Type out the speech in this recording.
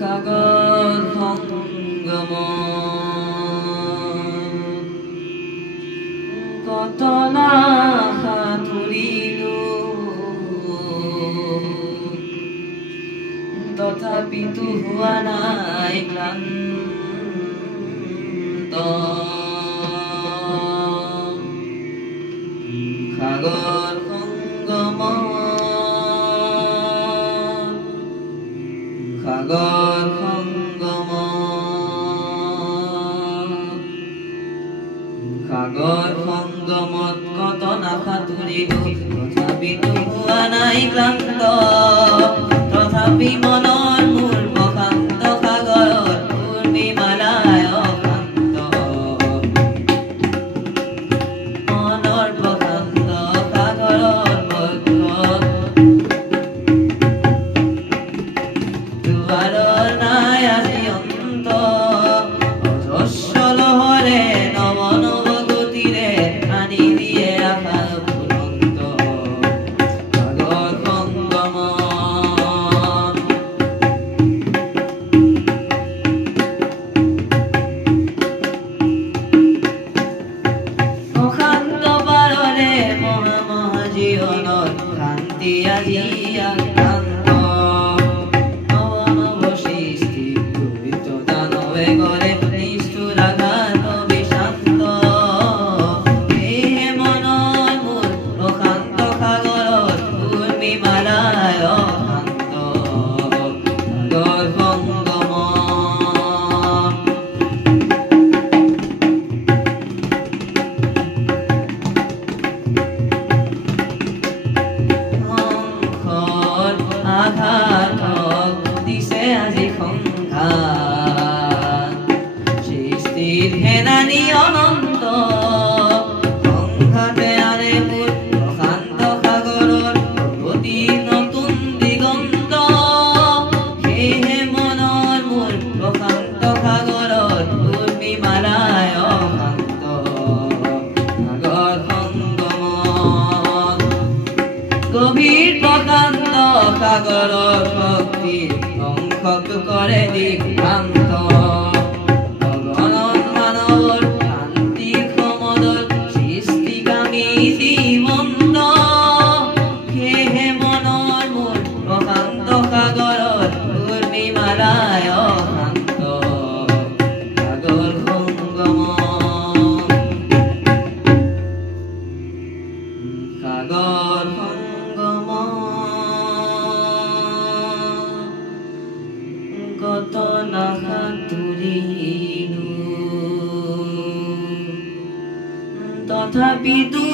সাগৰ সঙ্গম কত না সাঁতুৰিলো তথাপিতো হোৱা নাই ক্লান্ত সাগৰ সঙ্গম সাগৰ সঙ্গম সাগৰ সংগমত কত না সাঁতুৰিলো তথাপিতো হোৱা নাই ক্লান্ত তথাপি মনৰ মোৰ প্ৰশান্ত সাগৰত পূৰ্ণিমালাই অশান্ত মনৰ প্ৰশান্ত সাগৰৰ বক্ষত দুৱাৰৰ নাই আজি অন্ত অজস্ৰ লহৰে নৱ নৱ গতিৰে আনি দিয়ে আশা ফুলন্ত সাগৰ সংগম অশান্ত পাৰৰে মহা মহা জীৱনত শান্তি আজি আক্ৰান্ত নৱ নৱ সৃষ্টি দুৰিত দানৱে কৰে নিষ্ঠুৰ আঘাত বিশান্ত সেয়ে মনৰ মোৰ প্ৰশান্ত সাগৰত পূৰ্ণিমালাই অশান্ত সাগৰ সংগম আঘাতক দিছে আজি সংঘাত সৃষ্টিৰ হেনানি অনন্ত সংঘাতে আনে মোৰ প্ৰশান্ত সাগৰৰ প্ৰতি নতুন দিগন্ত সেয়েহে মনৰ মোৰ প্ৰশান্ত সাগৰত পূৰ্ণিমালাই অশান্ত সাগৰ সংগম গভীৰ প্ৰকাণ্ড সাগৰৰ শক্তি ধ্বংসক কৰে দিগ্ভ্ৰান্ত অগণন মানৱৰ শান্তিৰ সমদল সৃষ্টিকামী জীৱন্ত সেয়েহে মনৰ মোৰ প্ৰশান্ত সাগৰত পূৰ্ণিমালাই অশান্ত সাগৰ সংগম সাগৰ সংগম কত না সাঁতুৰিলো তথাপিতো